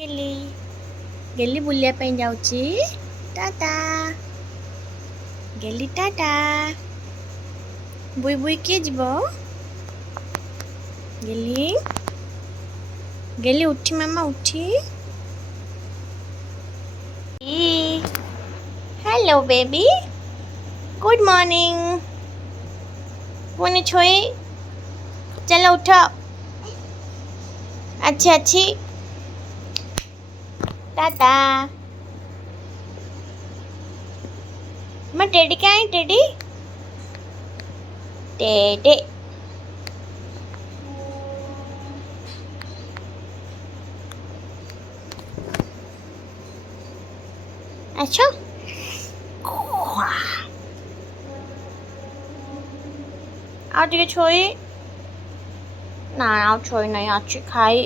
गेली गेली बुलिया पे जाउची टाटा गेली टाटा बुई बुई किए जीव गेली गेली उठी मामा उठी हेलो बेबी गुड मॉर्निंग पुनी छोई चलो उठो अच्छी अच्छी टाटा मैं टेडी क्या है टेडी टेडी अच्छा ଆଉ ଟିକେ ଛୋଇ ନା ଆଉ ଛୋଇ ନାହିଁ ଅଛି ଖାଇ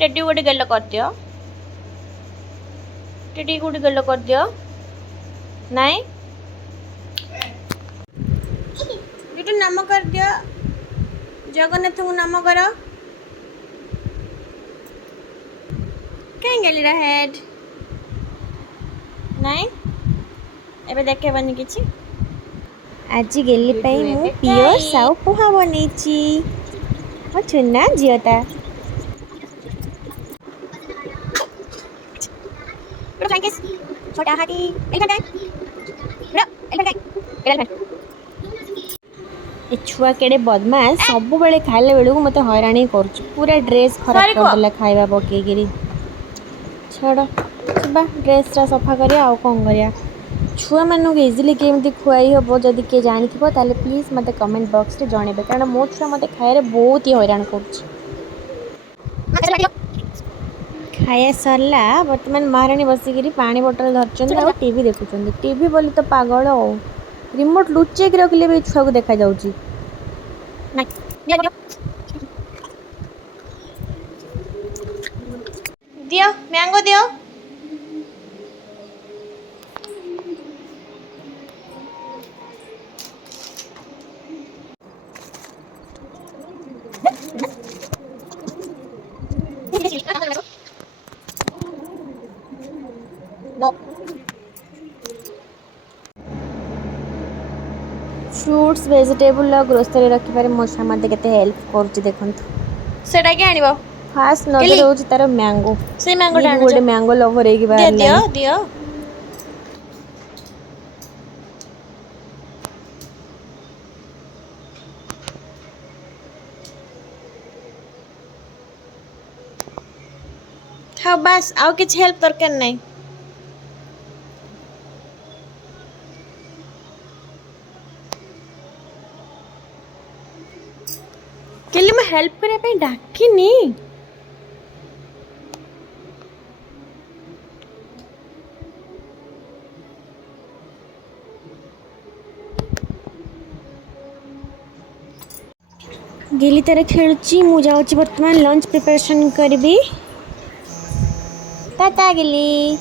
ଟେଡି ଗୋଟେ ଗେଲ କରିଦିଅ ଟେଡି ଗୋଟେ ଗେଲ କରିଦିଅ ନାଇଁ ଏଠୁ ନାମ କରିଦିଅ ଜଗନ୍ନାଥଙ୍କୁ ନାମ କର କାହିଁ ଗେଲି ହେଡ୍ ନାଇଁ ଏବେ ଦେଖେଇବନି କିଛି आज गेली मु पियर साउ पोहा बनैची मो चुना झीटा छोटा हाथी ए छुआ केड़े बदमाश सब बेले खाइले बेलू मत हैरानी कर पूरा ड्रेस खराब करदेला खाइबा पकईकरी छड़ ड्रेस सफा करिया आउ कौन करिया छुआ मानक इजिली केमती खुआई हम जदि किए जानी ताले प्लीज मत कमेंट बॉक्स रे जणेबे कारण मो छुआ मत खाए बहुत ही हैरान कर खाया सरला बर्तमान महाराणी बसिकी पानी बोतल धरछन टीवी देखुं टीवी बोली तो पागल ओ रिमोट लुचेक रखिले भी छुआ को देखा जाउची दियो मैंगो दियो फ्रूट्स वेजिटेबल ग्रोसरी रखिबारे मो छुआ मते केते हेल्प करछि देखंतु सेटा के आनिबो फास्ट नजर होछि तार मैंगो से मैंगो डाण गोटे मैंगो लवर हेकी बाहर दियो दियो खाओ बस आउ किछ हेल्प दरकार नहीं केली मैं हेल्प करने पे डाकिनी गेली तार खेलुची मु जाउची वर्तमान लंच प्रिपरेशन करबी टाटा गेली।